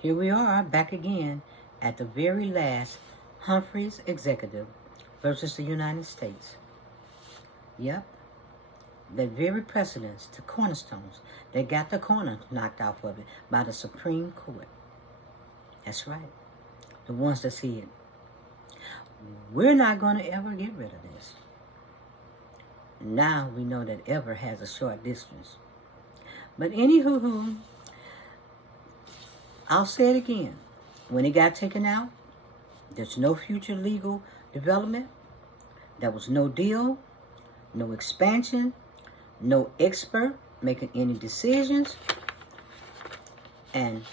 Here we are back again at the very last Humphries Executive versus the United States. Yep, that very precedence, the cornerstones, they got the corner knocked off of it by the Supreme Court. That's right, the ones that see it. We're not going to ever get rid of this. Now we know that ever has a short distance. But anywho, I'll say it again. When it got taken out, there's no future legal development. There was no deal, no expansion, no expert making any decisions. And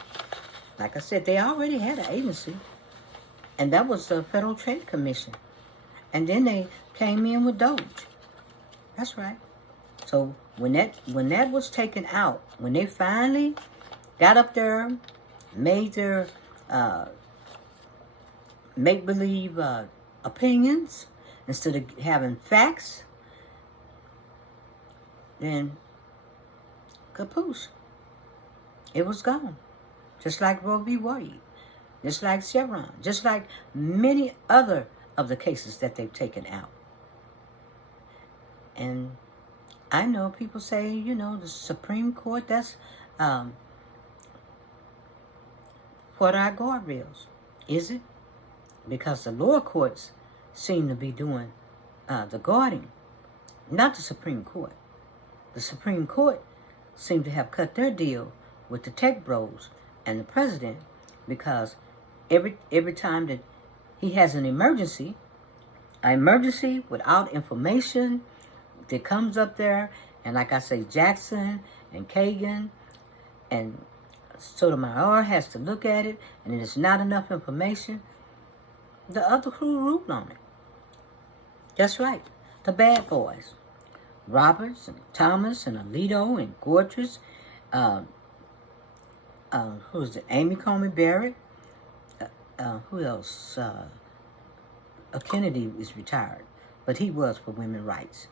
like I said, they already had an agency, and that was the Federal Trade Commission. And then they came in with Doge. That's right. So when that was taken out, when they finally got up there, made their make-believe opinions instead of having facts, then caboose. It was gone. Just like Roe v. Wade, just like Chevron, just like many other of the cases that they've taken out. And I know people say, the Supreme Court, that's what are our guardrails. Is it? Because the lower courts seem to be doing the guarding, not the Supreme Court. The Supreme Court seemed to have cut their deal with the tech bros and the president, because every time that he has an emergency without information that comes up there, and like I say, Jackson and Kagan and Sotomayor has to look at it, and it is not enough information, the other crew ruled on it. That's right, the bad boys. Roberts and Thomas and Alito and Gortrude, who is it? Amy Coney Barrett. Who else? Kennedy is retired, but he was for women's rights.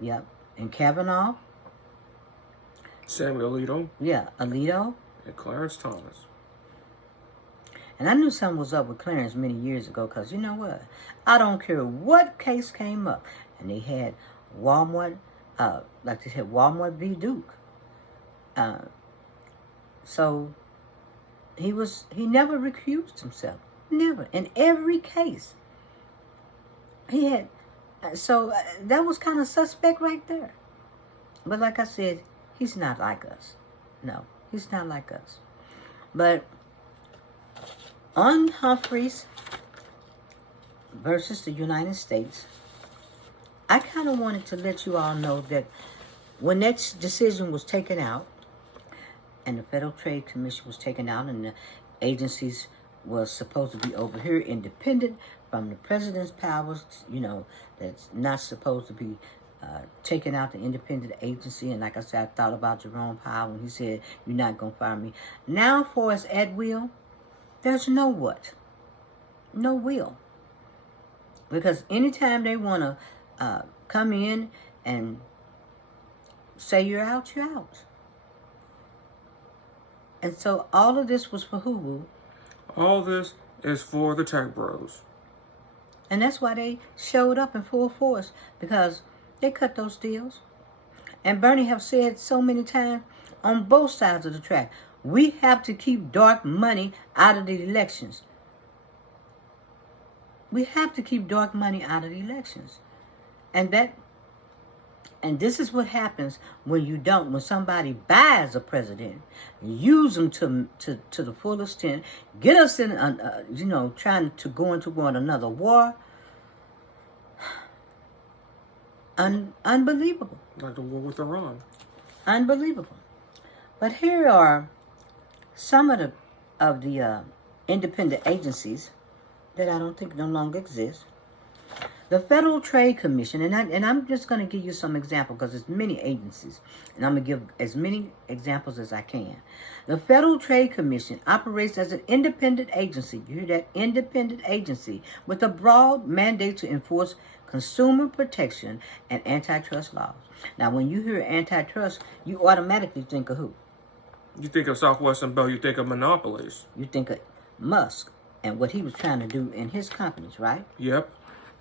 Yep. And Kavanaugh. Samuel Alito. Yeah, Alito. And Clarence Thomas. And I knew something was up with Clarence many years ago, because you know what? I don't care what case came up. And they had Walmart, like they said, Walmart v. Duke. So he never recused himself. Never. In every case. He had, so that was kind of suspect right there. But like I said, he's not like us. No, he's not like us. But on Humphries versus the United States, I kind of wanted to let you all know that when that decision was taken out, and the Federal Trade Commission was taken out, and the agencies was supposed to be over here independent from the president's powers, that's not supposed to be taking out the independent agency. And like I said, I thought about Jerome Powell when he said, "You're not going to fire me." Now for us at will, there's no what. No will. Because anytime they want to come in and say you're out, you're out. And so all of this was for who? All this is for the tech bros. And that's why they showed up in full force, because they cut those deals. And Bernie have said so many times on both sides of the track, we have to keep dark money out of the elections. We have to keep dark money out of the elections. And this is what happens when you don't. When somebody buys a president, use them to the full extent, get us in, trying to go into another war. Unbelievable. Like the war with Iran. Unbelievable. But here are some of the independent agencies that I don't think no longer exist. The Federal Trade Commission, and I'm just going to give you some examples, because there's many agencies, and I'm going to give as many examples as I can. The Federal Trade Commission operates as an independent agency. You hear that? Independent agency with a broad mandate to enforce consumer protection and antitrust laws. Now, when you hear antitrust, you automatically think of who? You think of Southwestern Bell, you think of monopolies. You think of Musk and what he was trying to do in his companies, right? Yep.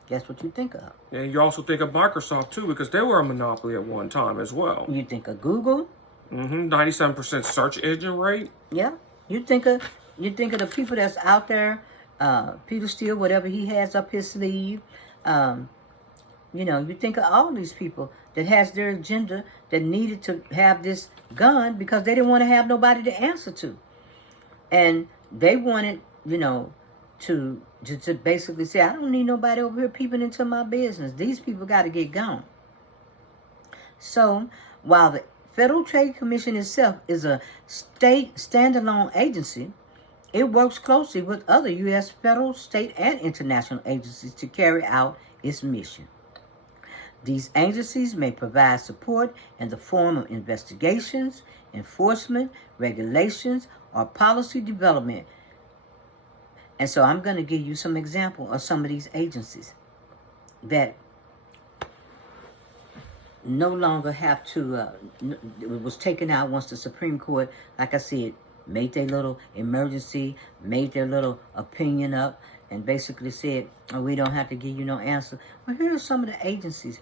That's what you think of. And you also think of Microsoft, too, because they were a monopoly at one time as well. You think of Google. 97% search engine rate. Yeah. You think of the people that's out there, Peter Steele, whatever he has up his sleeve. You think of all these people that has their agenda that needed to have this gun because they didn't want to have nobody to answer to. And they wanted, to basically say, I don't need nobody over here peeping into my business. These people got to get gone. So while the Federal Trade Commission itself is a state standalone agency, it works closely with other U.S. federal, state, and international agencies to carry out its mission. These agencies may provide support in the form of investigations, enforcement, regulations, or policy development. And so I'm going to give you some example of some of these agencies that no longer have to, it was taken out once the Supreme Court, like I said, made their little emergency, made their little opinion up, and basically said, oh, we don't have to give you no answer. Well, here are some of the agencies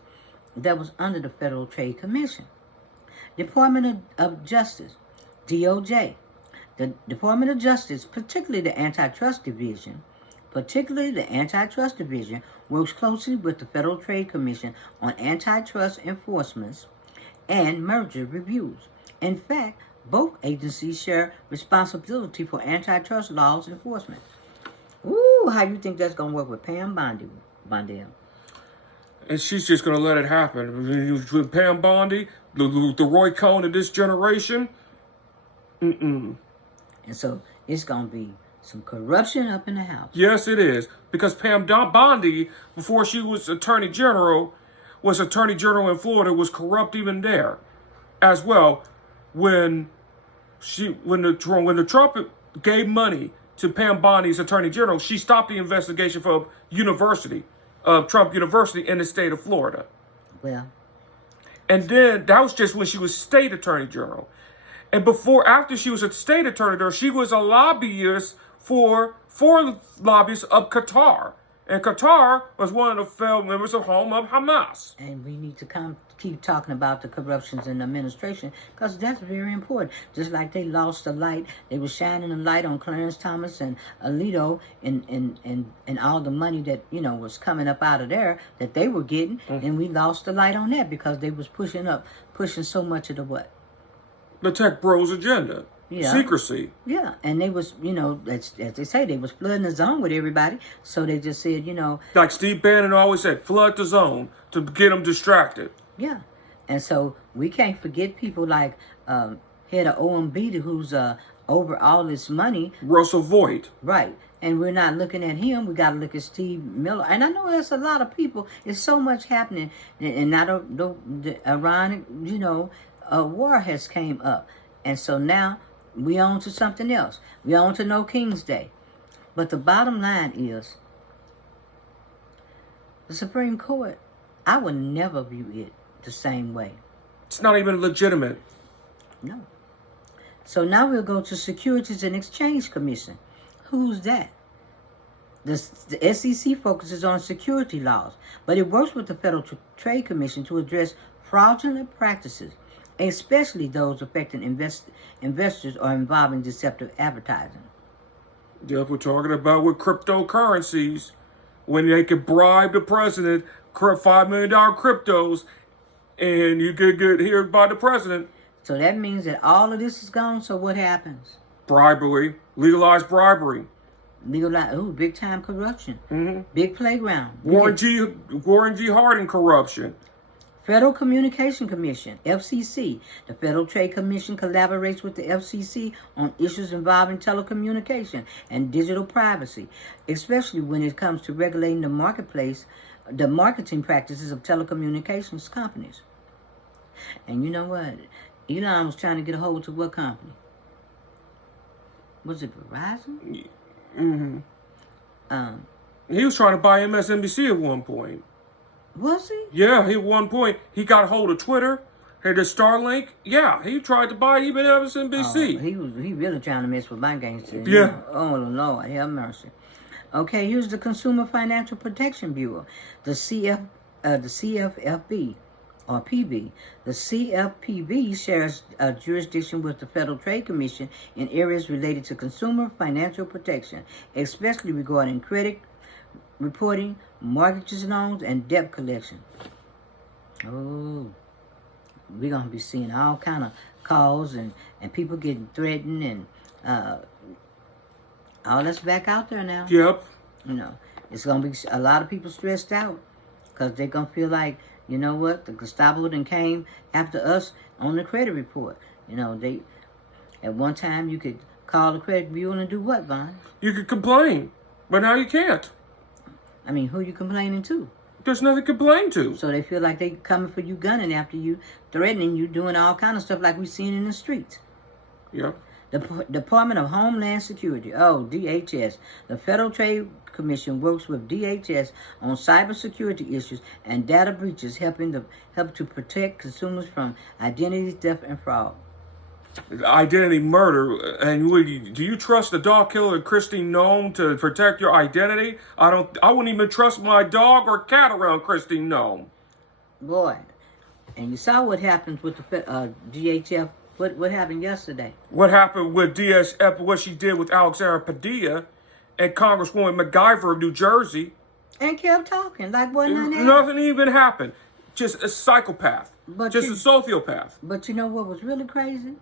that was under the Federal Trade Commission. Department of Justice, DOJ. The Department of Justice, particularly the Antitrust Division, works closely with the Federal Trade Commission on antitrust enforcements and merger reviews. In fact, both agencies share responsibility for antitrust laws enforcement. Ooh, how you think that's going to work with Pam Bondi? And she's just going to let it happen. With Pam Bondi, the Roy Cohn of this generation, And so it's going to be some corruption up in the house. Yes, it is. Because Pam Bondi, before she was Attorney General in Florida, was corrupt even there as well. When the Trump gave money to Pam Bondi as Attorney General, she stopped the investigation for Trump University in the state of Florida. Well. And then that was just when she was state Attorney General. And after she was a state Attorney General, she was a lobbyist for foreign lobbyists of Qatar. And Qatar was one of the failed members of home of Hamas. And we need to keep talking about the corruptions in the administration because that's very important. Just like they lost the light, they were shining a light on Clarence Thomas and Alito and all the money that was coming up out of there that they were getting, and we lost the light on that because they was pushing so much of the what? The tech bros agenda. Yeah. Secrecy. Yeah, and they was, as they say, they was flooding the zone with everybody. So they just said, like Steve Bannon always said, flood the zone to get them distracted. Yeah, and so we can't forget people like head of OMB who's over all this money. Russell Voigt. Right, and we're not looking at him. We got to look at Steve Miller. And I know there's a lot of people. There's so much happening, and now the Iranic, war has came up, and so now. We on to something else. We on to No King's Day. But the bottom line is, the Supreme Court, I would never view it the same way. It's not even legitimate. No. So now we'll go to Securities and Exchange Commission. Who's that? The SEC focuses on security laws, but it works with the Federal Trade Commission to address fraudulent practices, especially those affecting investors or involving deceptive advertising. Yeah, we're talking about with cryptocurrencies, when they could bribe the president, $5 million cryptos, and you get here by the president. So that means that all of this is gone, so what happens? Bribery, legalized bribery. Big time corruption. Big playground. Warren G. Harding corruption. Federal Communication Commission, FCC. The Federal Trade Commission collaborates with the FCC on issues involving telecommunication and digital privacy, especially when it comes to regulating the marketing practices of telecommunications companies. And you know what? Elon was trying to get a hold to what company? Was it Verizon? He was trying to buy MSNBC at one point. Was he? Yeah, at one point he got a hold of Twitter, Hey, the Starlink, yeah, he tried to buy even MSNBC. Oh, he really trying to mess with my gangster. Yeah. Oh Lord, have mercy. Okay, here's the Consumer Financial Protection Bureau, the CFFB or PB. The CFPB shares jurisdiction with the Federal Trade Commission in areas related to consumer financial protection, especially regarding credit reporting, mortgages, loans, and debt collection. Oh, we're gonna be seeing all kind of calls and people getting threatened and all that's back out there now. Yep. You know, it's gonna be a lot of people stressed out because they're gonna feel like, you know what, the Gestapo then came after us on the credit report. You know, they at one time you could call the credit bureau and do what, Vaughn? You could complain, but now you can't. I mean, who you complaining to? There's nothing to complain to. So they feel like they coming for you, gunning after you, threatening you, doing all kind of stuff like we seen in the streets. Yep. The Department of Homeland Security, DHS, the Federal Trade Commission works with DHS on cybersecurity issues and data breaches, help to protect consumers from identity theft and fraud. Identity murder, and do you trust the dog killer Christine Nome to protect your identity? I wouldn't even trust my dog or cat around Christine Nome. Boy, and you saw what happens with the DHF. What happened yesterday? What happened with DSF? What she did with Alexandra Padilla and Congresswoman MacGyver of New Jersey? And kept talking like what nothing. Nothing even happened. Just a psychopath. A sociopath. But you know what was really crazy?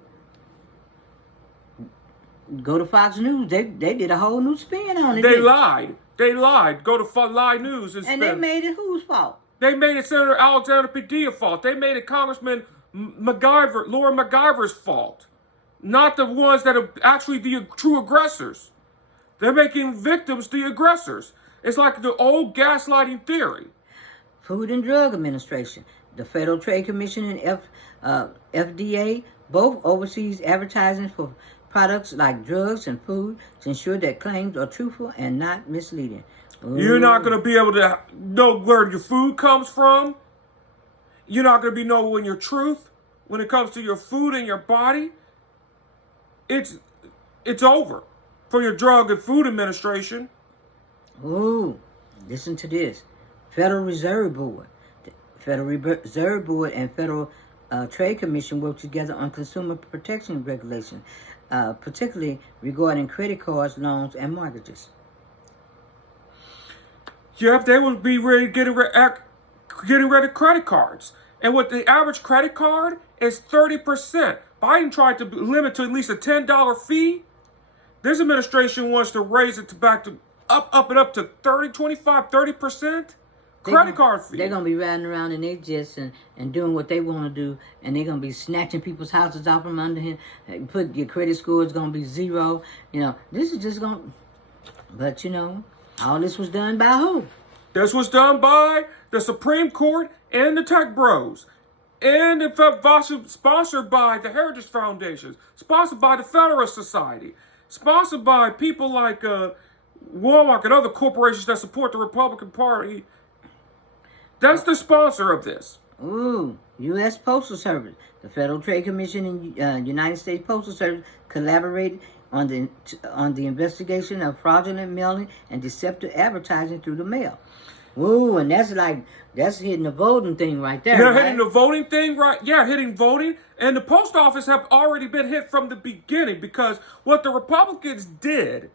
Go to Fox News. They did a whole new spin on it. They lied. Go to Lie News and they made it whose fault? They made it Senator Alexander Padilla fault. They made it Congressman Laura MacGyver's fault. Not the ones that are actually the true aggressors. They're making victims the aggressors. It's like the old gaslighting theory. Food and Drug Administration, the Federal Trade Commission, and FDA both oversees advertising for products like drugs and food to ensure that claims are truthful and not misleading. Ooh. You're not going to be able to know where your food comes from. You're not going to be knowing your truth when it comes to your food and your body. It's over for your Drug and Food Administration. Ooh, listen to this. Federal Reserve Board. The Federal Reserve Board and Federal Trade Commission work together on consumer protection regulation, particularly regarding credit cards, loans, and mortgages. Yep, they will be ready getting rid of credit cards. And what the average credit card is 30%. Biden tried to limit to at least a $10 fee. This administration wants to raise it up to 30% credit card fee. They're going to be riding around in their jets and doing what they want to do, and they're going to be snatching people's houses off from under him. Put your credit score is going to be zero. You know, this is just going to... But, you know, all this was done by who? This was done by the Supreme Court and the tech bros. And in fact, sponsored by the Heritage Foundations, sponsored by the Federalist Society, sponsored by people like Walmart and other corporations that support the Republican Party. That's the sponsor of this. Ooh, U.S. Postal Service. The Federal Trade Commission and United States Postal Service collaborated on the investigation of fraudulent mailing and deceptive advertising through the mail. Ooh, and that's hitting the voting thing right there. Yeah, right? hitting the voting thing, right? Yeah, hitting voting. And the post office have already been hit from the beginning because what the Republicans did,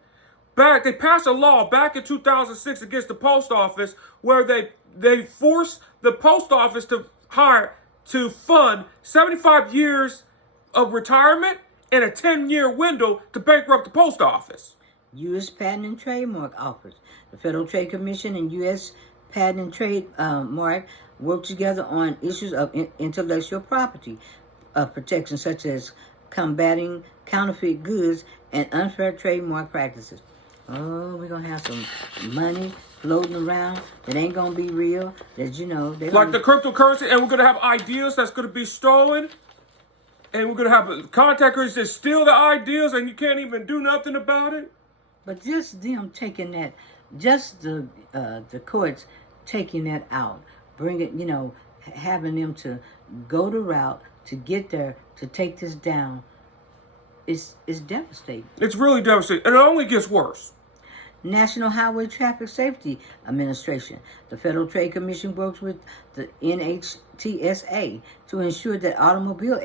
they passed a law back in 2006 against the post office where they forced the post office to fund 75 years of retirement and a 10-year window to bankrupt the post office. U.S. Patent and Trademark Office, the Federal Trade Commission, and U.S. Patent and Trademark work together on issues of intellectual property protection, such as combating counterfeit goods and unfair trademark practices. Oh, we're going to have some money floating around that ain't going to be real. That, you know, like the cryptocurrency, and we're going to have ideas that's going to be stolen. And we're going to have contactors that steal the ideas and you can't even do nothing about it. But just them taking that, just the courts taking that out, bring it, you know, having them to go the route to get there to take this down is devastating. It's really devastating, and it only gets worse. National Highway Traffic Safety Administration. The Federal Trade Commission works with the NHTSA to ensure that automobile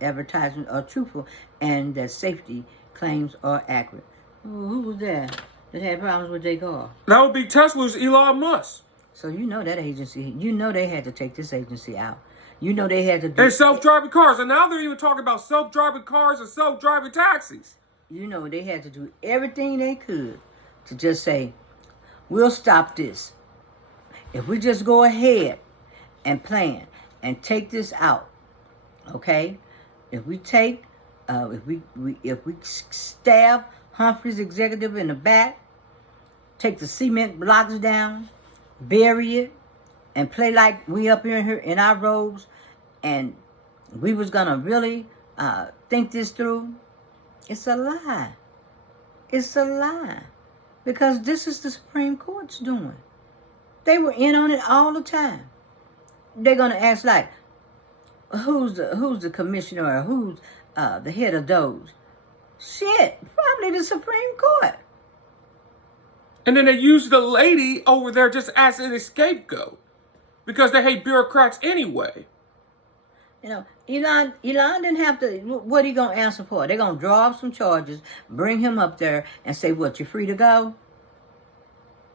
advertisements are truthful and that safety claims are accurate. Oh, who was that had problems with their car? That would be Tesla's Elon Musk. So you know that agency, you know they had to take this agency out. You know they had to do... And self-driving cars. And now they're even talking about self-driving cars and self-driving taxis. You know they had to do everything they could to just say, we'll stop this. If we just go ahead and plan and take this out, okay? If we take, if we stab Humphries executive in the back, take the cement blocks down, bury it, and play like we up here in our robes, and we was gonna really think this through, it's a lie. It's a lie. Because this is the Supreme Court's doing. They were in on it all the time. They're gonna ask like, who's the commissioner or who's the head of those? Shit, probably the Supreme Court. And then they use the lady over there just as an scapegoat because they hate bureaucrats anyway. You know, Elon didn't have to. What he gonna answer for? They're gonna draw up some charges, bring him up there, and say, "What? You're free to go."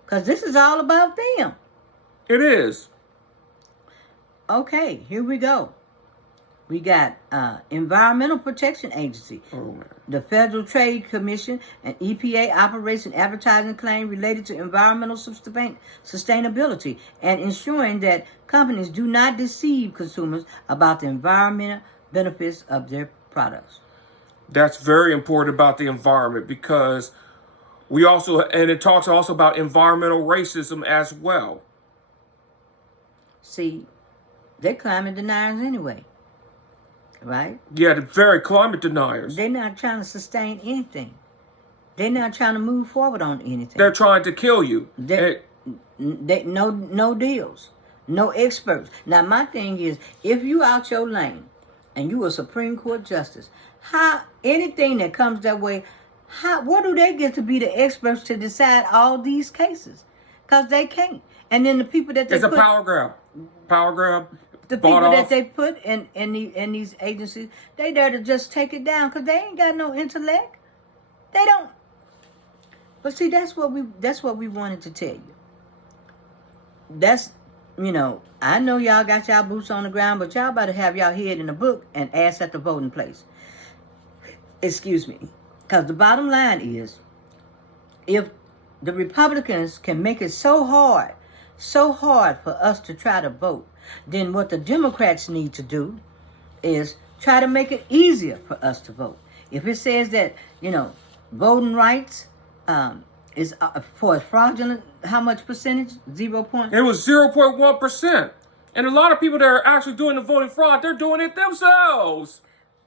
Because this is all about them. It is. Okay, here we go. We got Environmental Protection Agency, the Federal Trade Commission, and EPA operates an advertising claim related to environmental sustainability and ensuring that companies do not deceive consumers about the environmental benefits of their products. That's very important about the environment because we also, and it talks also about environmental racism as well. See, they're climate deniers anyway. Right? Yeah, the very climate deniers. They're not trying to sustain anything. They're not trying to move forward on anything. They're trying to kill you. No deals. No experts. Now, my thing is, if you out your lane and you a Supreme Court justice, how anything that comes that way, what do they get to be the experts to decide all these cases? Because they can't. And then the people that they It's a power grab. Power grab. The people that they put in these agencies, they there to just take it down because they ain't got no intellect. They don't. But see, that's what we wanted to tell you. That's, I know y'all got y'all boots on the ground, but y'all better have y'all head in the book and ass at the voting place. Excuse me. Because the bottom line is, if the Republicans can make it so hard for us to try to vote, then what the Democrats need to do is try to make it easier for us to vote. If it says that, voting rights is for fraudulent, how much percentage? 0. It was 0.1%. And a lot of people that are actually doing the voting fraud, they're doing it themselves.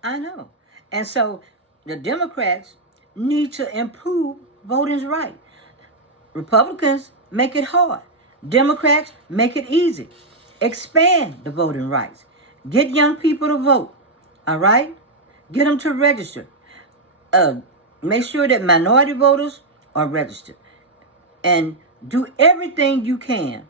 I know. And so the Democrats need to improve voting's right. Republicans make it hard. Democrats make it easy. Expand the voting rights. Get young people to vote. All right? Get them to register. Make sure that minority voters are registered. And do everything you can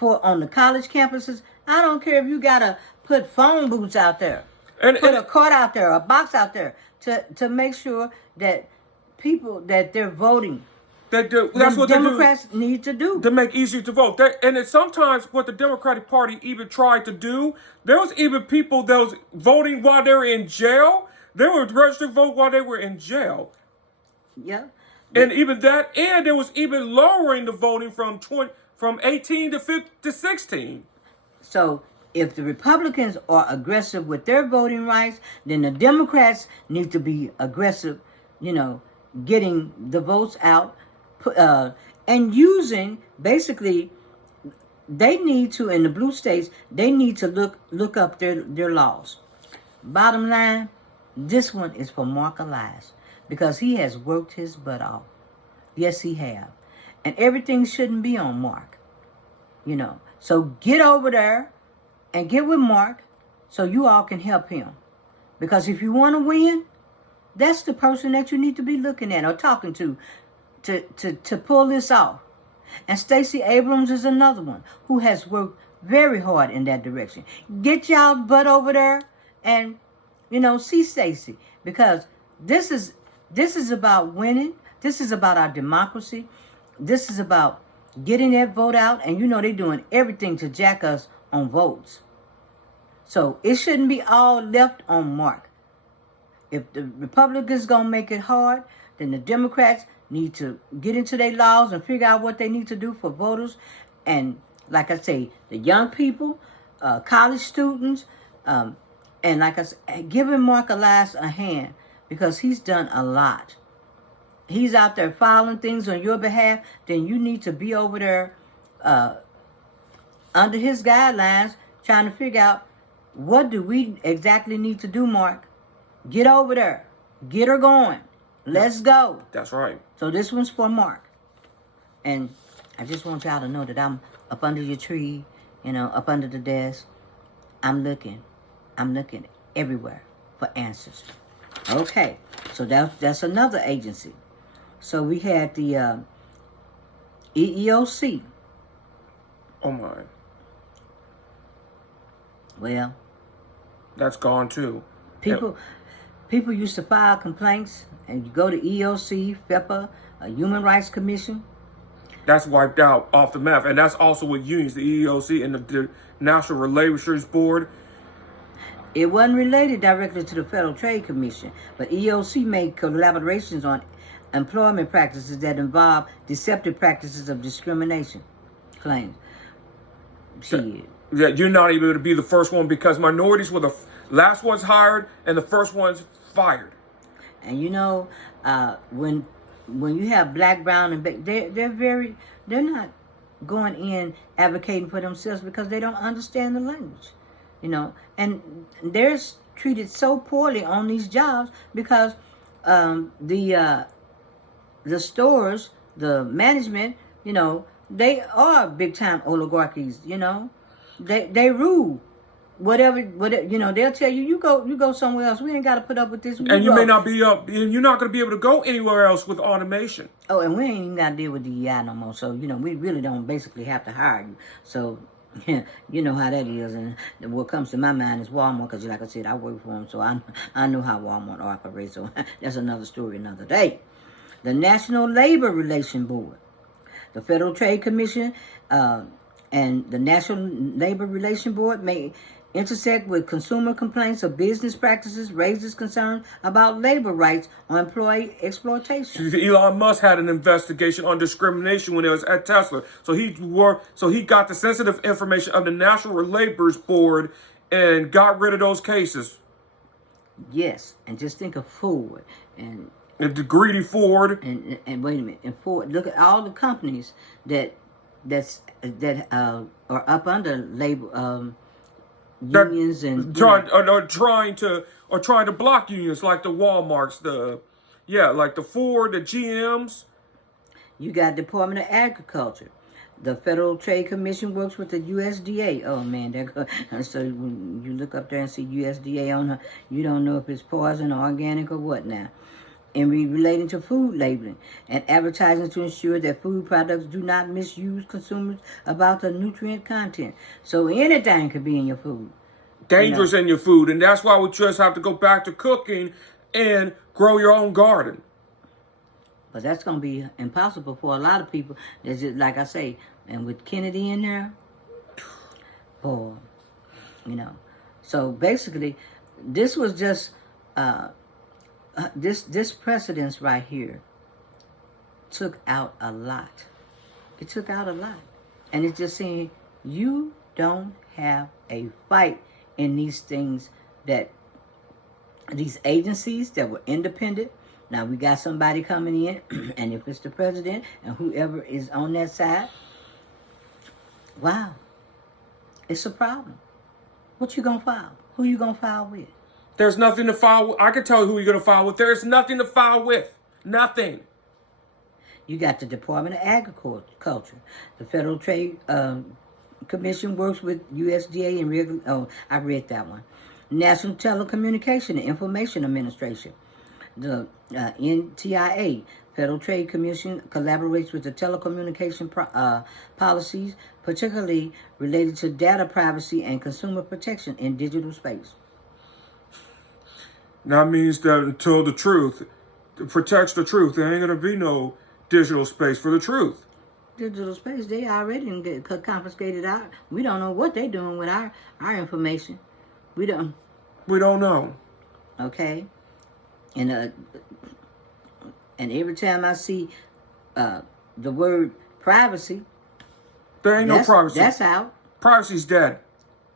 on the college campuses. I don't care if you got to put phone booths out there. Put a cart out there, a box out there to make sure that people, that they're voting. That's what Democrats need to do to make it easier to vote. And it's sometimes what the Democratic Party even tried to do. There was even people that was voting while they were in jail. They were registered to vote while they were in jail. Yeah. And even that, and there was even lowering the voting from 18 to 16. So if the Republicans are aggressive with their voting rights, then the Democrats need to be aggressive, getting the votes out. And using, basically, they need to, in the blue states, they need to look up their laws. Bottom line, this one is for Mark Elias because he has worked his butt off. Yes, he have. And everything shouldn't be on Mark, So get over there and get with Mark so you all can help him. Because if you want to win, that's the person that you need to be looking at or talking to pull this off. And Stacey Abrams is another one who has worked very hard in that direction. Get y'all butt over there and, see Stacey. Because this is about winning. This is about our democracy. This is about getting that vote out. And they're doing everything to jack us on votes. So it shouldn't be all left on Mark. If the Republicans going to make it hard, then the Democrats need to get into their laws and figure out what they need to do for voters. And like I say, the young people, college students, and like I said, giving Mark Elias a hand because he's done a lot. He's out there filing things on your behalf. Then you need to be over there under his guidelines trying to figure out what do we exactly need to do, Mark. Get over there. Get her going. Let's go. That's right. So this one's for Mark. And I just want y'all to know that I'm up under your tree, up under the desk. I'm looking everywhere for answers. Okay. So that's another agency. So we had the EEOC. Oh my. Well, that's gone too. People used to file complaints, and you go to EEOC, FEPA, Human Rights Commission. That's wiped out off the map, and that's also with unions, the EEOC and the National Relations Board. It wasn't related directly to the Federal Trade Commission, but EEOC made collaborations on employment practices that involve deceptive practices of discrimination claims. Yeah, you're not able to be the first one because minorities were the last ones hired and the first ones fired. And when you have black, brown, and they're not going in advocating for themselves because they don't understand the language, and they're treated so poorly on these jobs because the stores, the management, they are big time oligarchies, They rule. Whatever, they'll tell you, you go somewhere else. We ain't got to put up with this. And you may not be up, and you're not going to be able to go anywhere else with automation. Oh, and we ain't even got to deal with DEI no more. So, we really don't basically have to hire you. So, you know how that is. And what comes to my mind is Walmart, because like I said, I work for them. So I know how Walmart operates. So that's another story another day. The National Labor Relations Board, the Federal Trade Commission, and the National Labor Relations Board may intersect with consumer complaints of business practices, raises concerns about labor rights or employee exploitation. Elon Musk had an investigation on discrimination when he was at Tesla. So he got the sensitive information of the National Labor Board and got rid of those cases. Yes, and just think of Ford and the greedy Ford. And wait a minute, and Ford. Look at all the companies that are up under labor. Unions and trying to block unions like the Walmarts, like the Ford, the GMs. You got Department of Agriculture. The Federal Trade Commission works with the USDA. Oh man, so when you look up there and see USDA on her, you don't know if it's poison or organic or what now. And relating to food labeling and advertising to ensure that food products do not misuse consumers about the nutrient content. So anything could be in your food. Dangerous in your food. And that's why we just have to go back to cooking and grow your own garden. But that's going to be impossible for a lot of people. There's just, like I say, and with Kennedy in there, boy, So basically, this was just... This precedence right here took out a lot. It took out a lot. And it's just saying you don't have a fight in these things that these agencies that were independent. Now we got somebody coming in, and if it's the president and whoever is on that side, wow, it's a problem. What you gonna file? Who you gonna file with? There's nothing to file with. I can tell you who you're going to file with. There's nothing to file with. Nothing. You got the Department of Agriculture, the Federal Trade Commission works with USDA and I read that one. National Telecommunication and Information Administration. The NTIA, Federal Trade Commission, collaborates with the telecommunication policies, particularly related to data privacy and consumer protection in digital space. That means that until the truth protects the truth, there ain't going to be no digital space for the truth. Digital space, they already get confiscated out. We don't know what they're doing with our information. We don't know. Okay? And every time I see the word privacy, there ain't no privacy. That's out. Privacy's dead.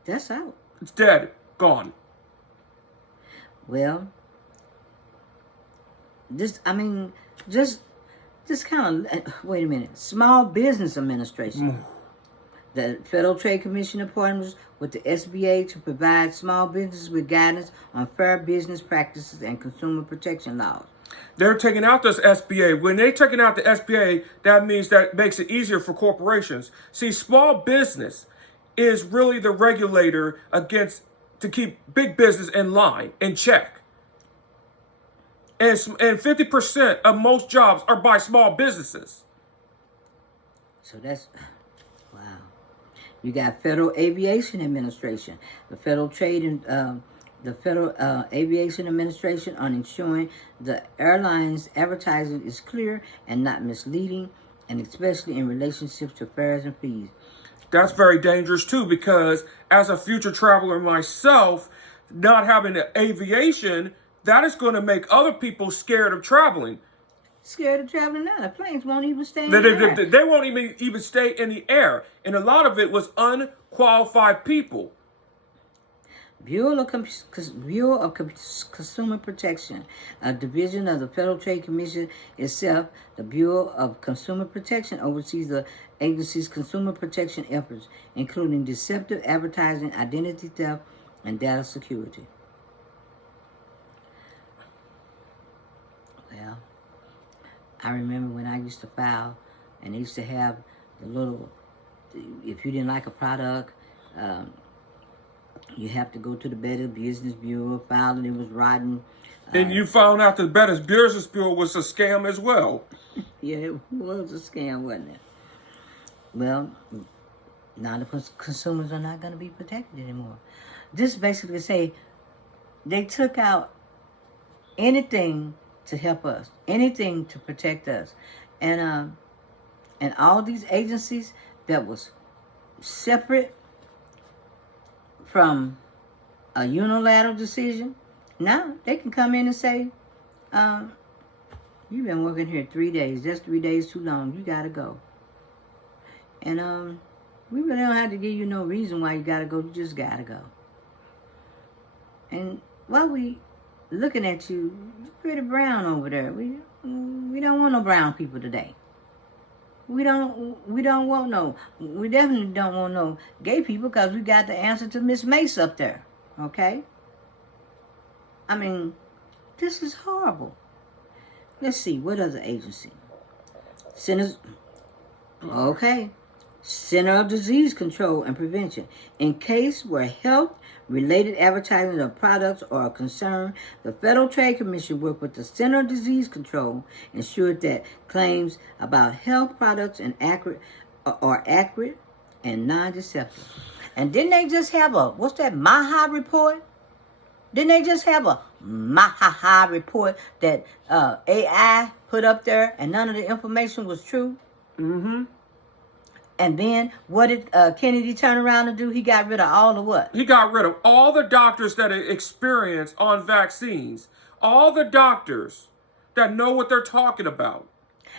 That's out. It's dead. Gone. Well, just kind of, wait a minute. Small Business Administration. The Federal Trade Commission partners with the SBA to provide small businesses with guidance on fair business practices and consumer protection laws. They're taking out this SBA. When they're taking out the SBA, that means that makes it easier for corporations. See, small business is really the regulator to keep big business in line, in check. And 50% of most jobs are by small businesses. So that's, wow. You got Federal Aviation Administration, the Federal Trade and the Federal Aviation Administration on ensuring the airlines' advertising is clear and not misleading, and especially in relationships to fares and fees. That's very dangerous too, because as a future traveler myself, not having aviation, that is going to make other people scared of traveling. Scared of traveling now. The planes won't even stay in the air. They won't even stay in the air. And a lot of it was unqualified people. Bureau of Consumer Protection, a division of the Federal Trade Commission itself, the Bureau of Consumer Protection oversees the agency's consumer protection efforts, including deceptive advertising, identity theft, and data security. Well, I remember when I used to file, and they used to have the little, if you didn't like a product, you have to go to the Better Business Bureau, file and it was rotten. And you found out the Better Business Bureau was a scam as well. Yeah, it was a scam, wasn't it? Well, now the consumers are not going to be protected anymore. This basically say they took out anything to help us, anything to protect us. And all these agencies that was separate from a unilateral decision, now they can come in and say, you've been working here 3 days. That's 3 days too long. You got to go. And we really don't have to give you no reason why you got to go. You just got to go. And while we looking at you, you're pretty brown over there. We don't want no brown people today. We definitely don't want no gay people, because we got the answer to Miss Mace up there. Okay? I mean, this is horrible. Let's see, what other agency? Centers. Okay. Center of Disease Control and Prevention. In case where health-related advertising of products are a concern, the Federal Trade Commission worked with the Center of Disease Control, ensured that claims about health products are accurate and non-deceptive. And didn't they just have what's that, Maha report? Didn't they just have a Maha report that AI put up there and none of the information was true? Mm-hmm. And then what did Kennedy turn around and do? He got rid of all the what? He got rid of all the doctors that are experienced on vaccines. All the doctors that know what they're talking about.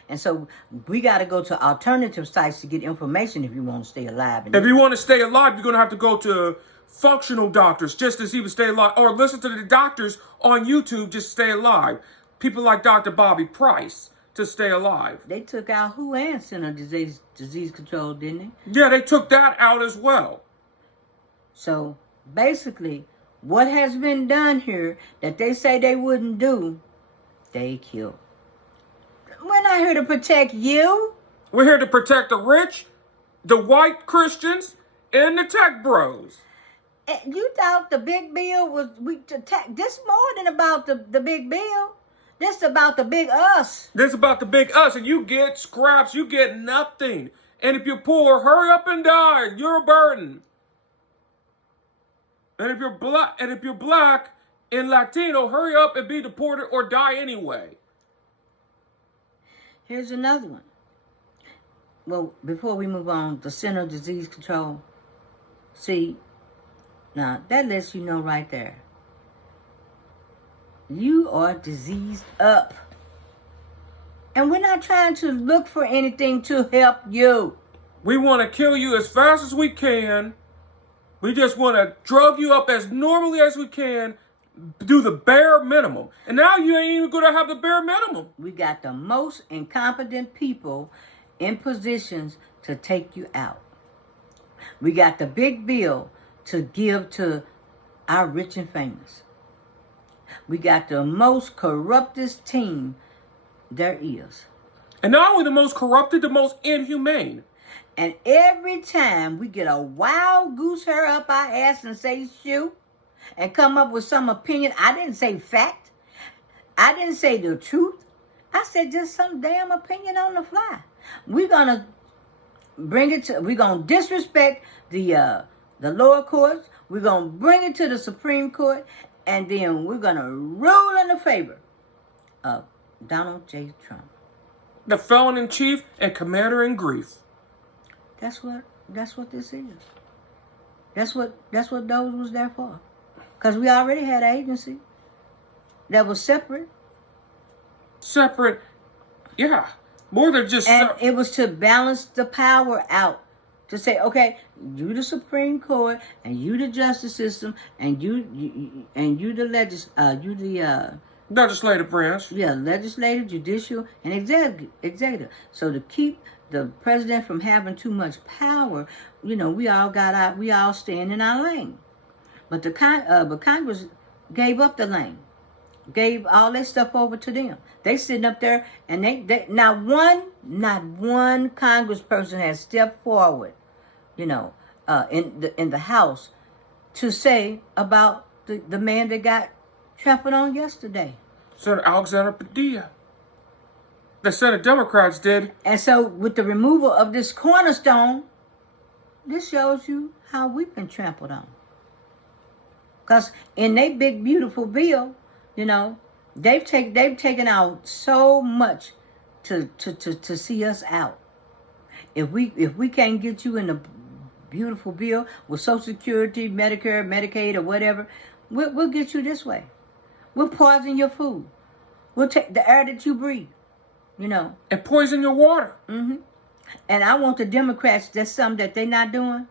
And so we got to go to alternative sites to get information if you want to stay alive. If you want to stay alive, you're going to have to go to functional doctors just to even stay alive. Or listen to the doctors on YouTube just to stay alive. People like Dr. Bobby Price. To stay alive. They took out WHO and Center of Disease Control, didn't they? Yeah, they took that out as well. So basically, what has been done here that they say they wouldn't do, they killed. We're not here to protect you. We're here to protect the rich, the white Christians, and the tech bros. You thought the big bill was this more than about the big bill. This about the big us. This about the big us, and you get scraps, you get nothing. And if you're poor, hurry up and die. You're a burden. And if you're black and Latino, hurry up and be deported or die anyway. Here's another one. Well, before we move on, the Center of Disease Control. See, now that lets you know right there. You are diseased up. And we're not trying to look for anything to help you. We want to kill you as fast as we can. We just want to drug you up as normally as we can. Do the bare minimum. And now you ain't even going to have the bare minimum. We got the most incompetent people in positions to take you out. We got the big bill to give to our rich and famous. We got the most corruptest team there is. And not only the most corrupted, the most inhumane. And every time we get a wild goose hair up our ass and say shoot and come up with some opinion, I didn't say fact. I didn't say the truth. I said just some damn opinion on the fly. We're gonna disrespect the lower courts. We're gonna bring it to the Supreme Court, and then we're gonna rule in the favor of Donald J. Trump. The felon in chief and commander in grief. That's what this is. That's what those was there for. Because we already had an agency that was separate. Separate, yeah. More than just... And it was to balance the power out. To say, okay, you the Supreme Court, and you the justice system, and you the legislative branch. Yeah, legislative, judicial, and executive. So to keep the president from having too much power, we all stand in our lane. But but Congress gave up the lane, gave all that stuff over to them. They sitting up there, and they not one congressperson has stepped forward, in the House, to say about the man that got trampled on yesterday. Senator Alexander Padilla. The Senate Democrats did. And so with the removal of this cornerstone, this shows you how we've been trampled on. Because in their big, beautiful bill, they've taken out so much to see us out. If we can't get you in the beautiful bill with Social Security, Medicare, Medicaid, or whatever, we'll get you this way. We'll poison your food. We'll take the air that you breathe. And poison your water. Mm-hmm. And I want the Democrats, that's something that they're not doing.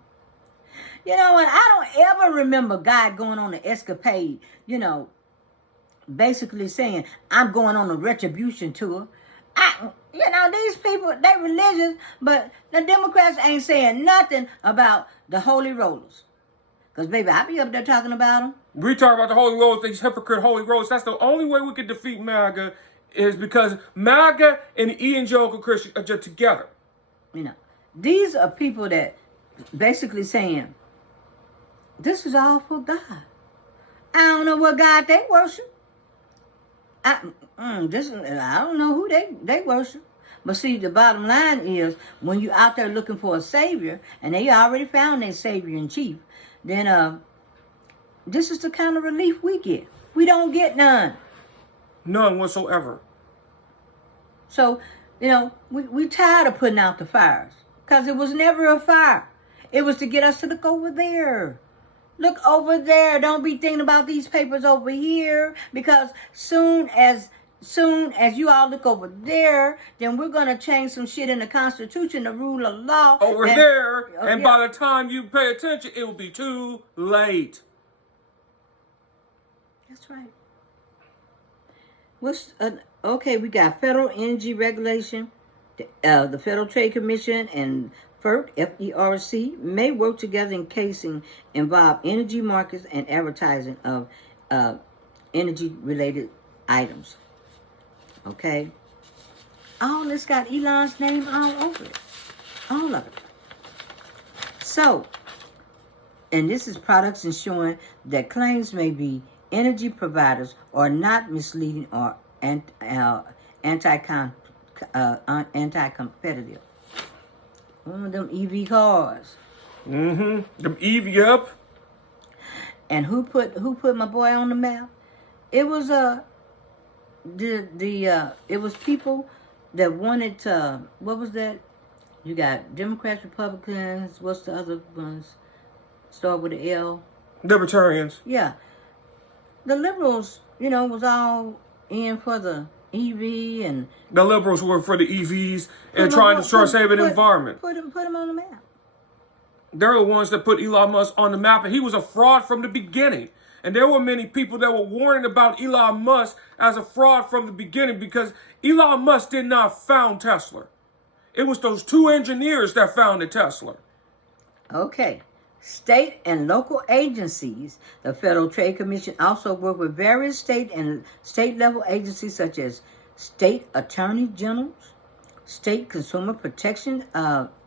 And I don't ever remember God going on an escapade, basically saying, I'm going on a retribution tour. These people, they're religious, but the Democrats ain't saying nothing about the holy rollers. Because, baby, I be up there talking about them. We talk about the holy rollers, these hypocrite holy rollers. That's the only way we can defeat MAGA is because MAGA and the evangelical Christians are just together. These are people that basically saying, this is all for God. I don't know what God they worship. I don't know who they worship. But see, the bottom line is, when you're out there looking for a savior, and they already found their savior in chief, then this is the kind of relief we get. We don't get none. None whatsoever. So, we tired of putting out the fires. Because it was never a fire. It was to get us to look over there. Look over there. Don't be thinking about these papers over here. Because soon as you all look over there, then we're going to change some shit in the Constitution, the rule of law. And by the time you pay attention, it will be too late. That's right. Okay, we got Federal Energy Regulation, the Federal Trade Commission, and FERC, F-E-R-C, may work together in cases involve energy markets and advertising of energy-related items. Okay? All this got Elon's name all over it. All of it. So, and this is products ensuring that claims may be energy providers are not misleading or anti-competitive. One of them EV cars. Them EV up. And who put my boy on the map? It was it was people that wanted to, what was that? You got Democrats, Republicans, what's the other ones? Start with an L. Libertarians. Yeah. The liberals, was all in for the EV and... The liberals were for the EVs and trying to start saving the environment. Put him on the map. They're the ones that put Elon Musk on the map, and he was a fraud from the beginning. And there were many people that were warning about Elon Musk as a fraud from the beginning because Elon Musk did not found Tesla. It was those two engineers that founded Tesla. Okay. State and local agencies. The Federal Trade Commission also work with various state and state-level agencies such as state attorney generals, state consumer protection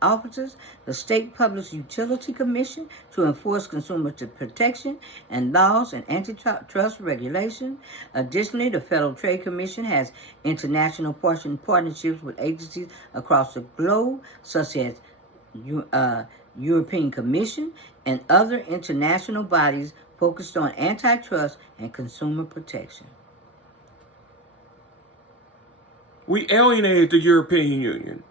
officers, the State Public Utility Commission to enforce consumer protection and laws and antitrust regulation. Additionally, the Federal Trade Commission has international partnerships with agencies across the globe, such as European Commission and other international bodies focused on antitrust and consumer protection. We alienated the European Union.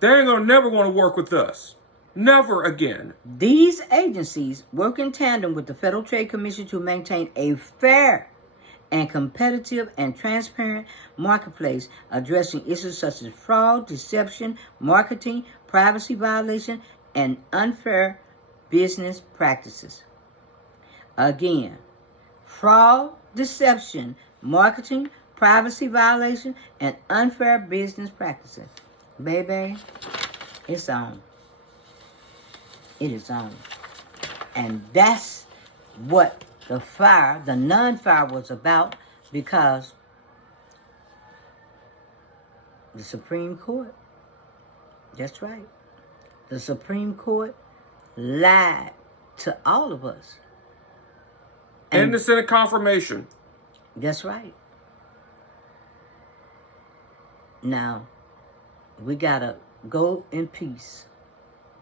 They ain't gonna never want to work with us. Never again. These agencies work in tandem with the Federal Trade Commission to maintain a fair and competitive and transparent marketplace, addressing issues such as fraud, deception, marketing, privacy violation, and unfair business practices. Again, fraud, deception, marketing, privacy violation, and unfair business practices. Baby, it's on. It is on. And that's what the non-fire was about, because the Supreme Court, that's right, the Supreme Court lied to all of us. And the Senate confirmation. That's right. Now, we gotta go in peace.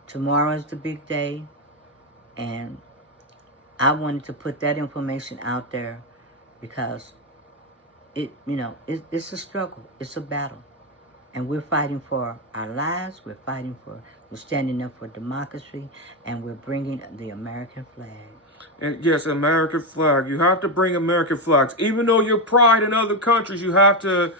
Tomorrow is the big day, and I wanted to put that information out there because it's a struggle, it's a battle, and we're fighting for our lives. We're standing up for democracy, and we're bringing the American flag. And yes, American flag. You have to bring American flags, even though you're pride in other countries. You have to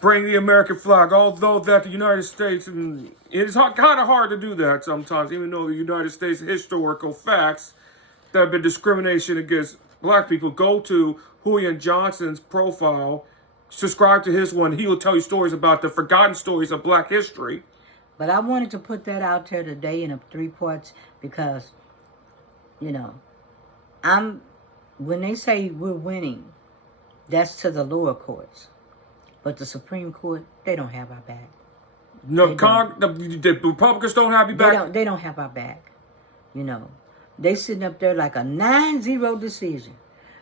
bring the American flag, although that the United States, and it's kind of hard to do that sometimes, even though the United States historical facts that have been discrimination against black people. Go to Julian Johnson's profile, subscribe to his one. He will tell you stories about the forgotten stories of black history. But I wanted to put that out there today in 3 parts because, when they say we're winning, that's to the lower courts. But the Supreme Court, they don't have our back. No, the Republicans don't have your back? They don't have our back. They sitting up there like a 9-0 decision.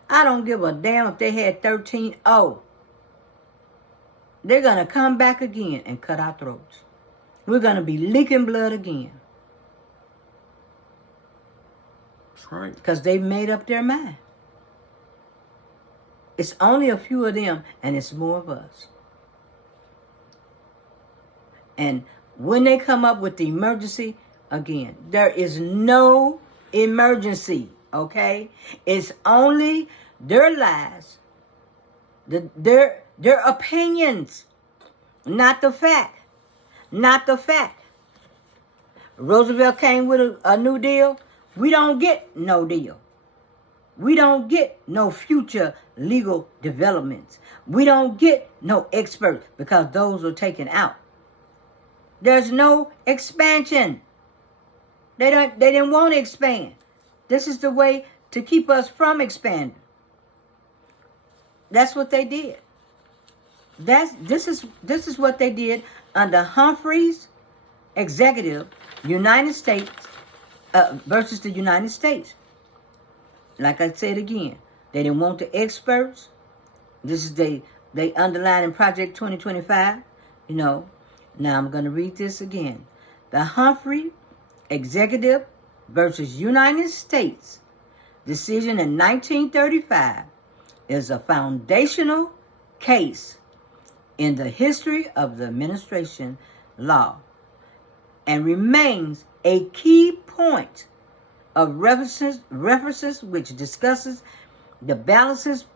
I don't give a damn if they had 13-0. They're going to come back again and cut our throats. We're going to be leaking blood again. That's right. Because they made up their mind. It's only a few of them, and it's more of us. And when they come up with the emergency, again, there is no emergency, okay? It's only their lies, their opinions, not the fact. Not the fact. Roosevelt came with a New Deal. We don't get no deal. We don't get no future legal developments. We don't get no experts because those are taken out. There's no expansion. They didn't want to expand. This is the way to keep us from expanding. That's what they did. This is what they did under Humphries, executive, United States versus the United States. like I said again, they didn't want the experts. This is they underlined in Project 2025. Now I'm going to read this again. The Humphries Executive versus United States decision in 1935 is a foundational case in the history of the administration law and remains a key point of references which discusses the balances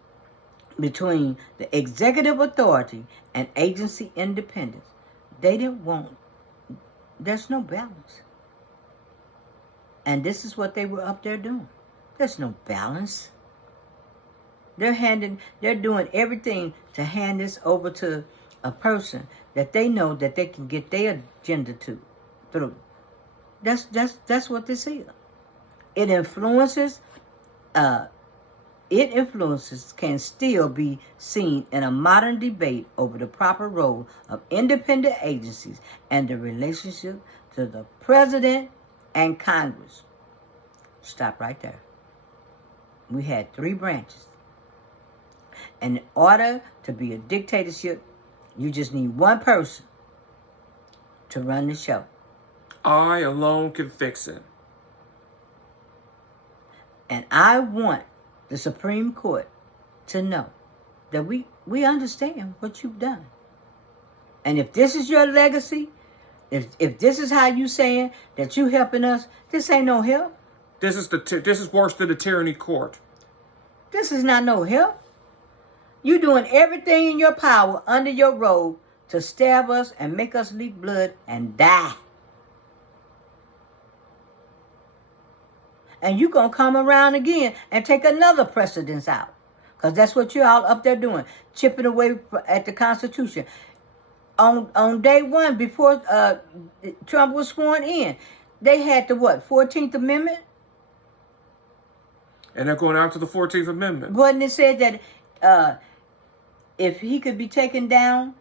between the executive authority and agency independence. There's no balance. And this is what they were up there doing. There's no balance. They're doing everything to hand this over to a person that they know that they can get their agenda through. That's what this is. It influences can still be seen in a modern debate over the proper role of independent agencies and the relationship to the president and Congress. Stop right there. We had 3 branches. And in order to be a dictatorship, you just need one person to run the show. I alone can fix it. And I want the Supreme Court to know that we understand what you've done. And if this is your legacy, if this is how you saying that you helping us, this ain't no help. This is worse than the tyranny court. This is not no help. You doing everything in your power under your robe to stab us and make us leak blood and die. And you going to come around again and take another precedence out. Because that's what you're all up there doing. Chipping away at the Constitution. On day one, before Trump was sworn in, they had the 14th Amendment? And they're going after the 14th Amendment. Wasn't it said that if he could be taken down?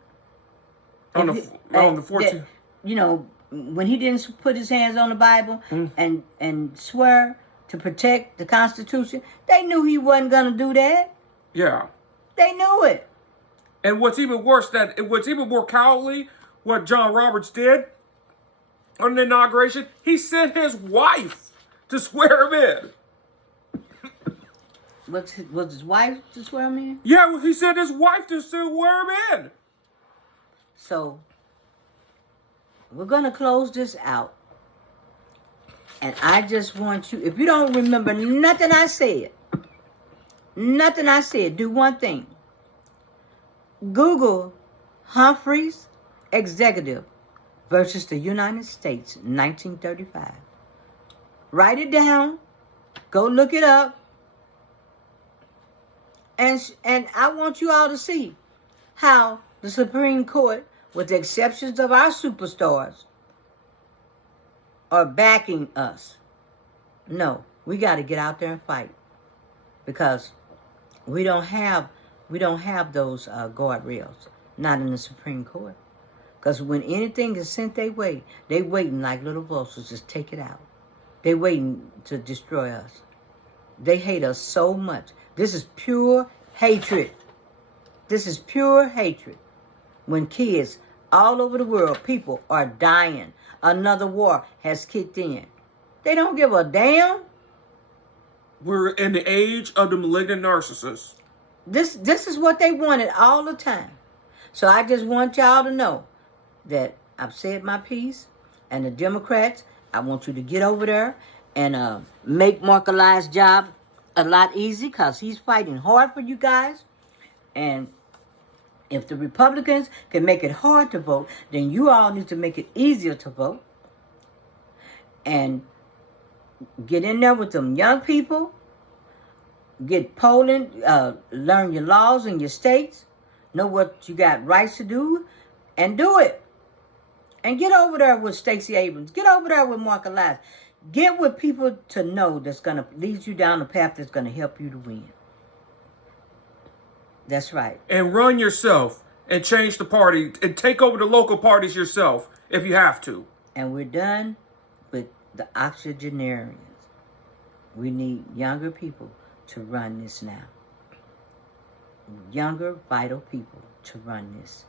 On the 14th. That, when he didn't put his hands on the Bible and swear to protect the Constitution, they knew he wasn't going to do that. Yeah. They knew it. And what's even worse, what's even more cowardly, what John Roberts did on the inauguration, he sent his wife to swear him in. Was his wife to swear him in? Yeah, he sent his wife to swear him in. So, we're going to close this out. And I just want you, if you don't remember nothing I said, do one thing. Google Humphries Executive versus the United States, 1935. Write it down. Go look it up. And I want you all to see how the Supreme Court, with the exceptions of our superstars, are backing us. No, we got to get out there and fight, because we don't have those guardrails, not in the Supreme Court. Because when anything is sent their way, they waiting like little vultures, just take it out. They waiting to destroy us. They hate us so much. This is pure hatred. This is pure hatred. When kids all over the world, people are dying. Another war has kicked in. They don't give a damn. We're in the age of the malignant narcissist. This is what they wanted all the time. So I just want y'all to know that I've said my piece. And the Democrats, I want you to get over there and make Mark Elias' job a lot easier, because he's fighting hard for you guys. And if the Republicans can make it hard to vote, then you all need to make it easier to vote. And get in there with them young people. Get polling. Learn your laws in your states. Know what you got rights to do. And do it. And get over there with Stacey Abrams. Get over there with Mark Elias. Get with people to know that's going to lead you down the path that's going to help you to win. That's right. And run yourself and change the party and take over the local parties yourself if you have to. And we're done with the octogenarians. We need younger people to run this now. Younger, vital people to run this.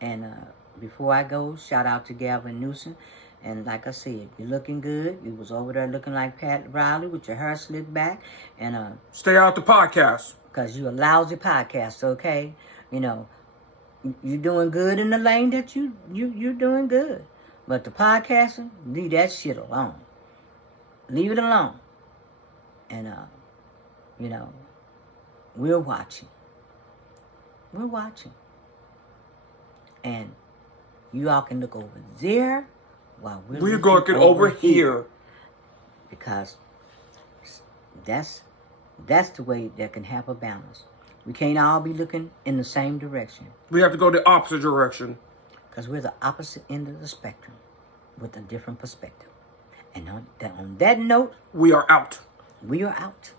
And before I go, shout out to Gavin Newsom. And like I said, you're looking good. You was over there looking like Pat Riley with your hair slicked back. And stay out the podcast. Because you're a lousy podcast, okay? You know, you're doing good in the lane that you're doing good. But the podcasting, leave that shit alone. Leave it alone. And, you know, we're watching. We're watching. And you all can look over there while we're looking over here. Because that's the way that can have a balance. We can't all be looking in the same direction. We have to go the opposite direction. Because we're the opposite end of the spectrum with a different perspective. And on that note, we are out. We are out.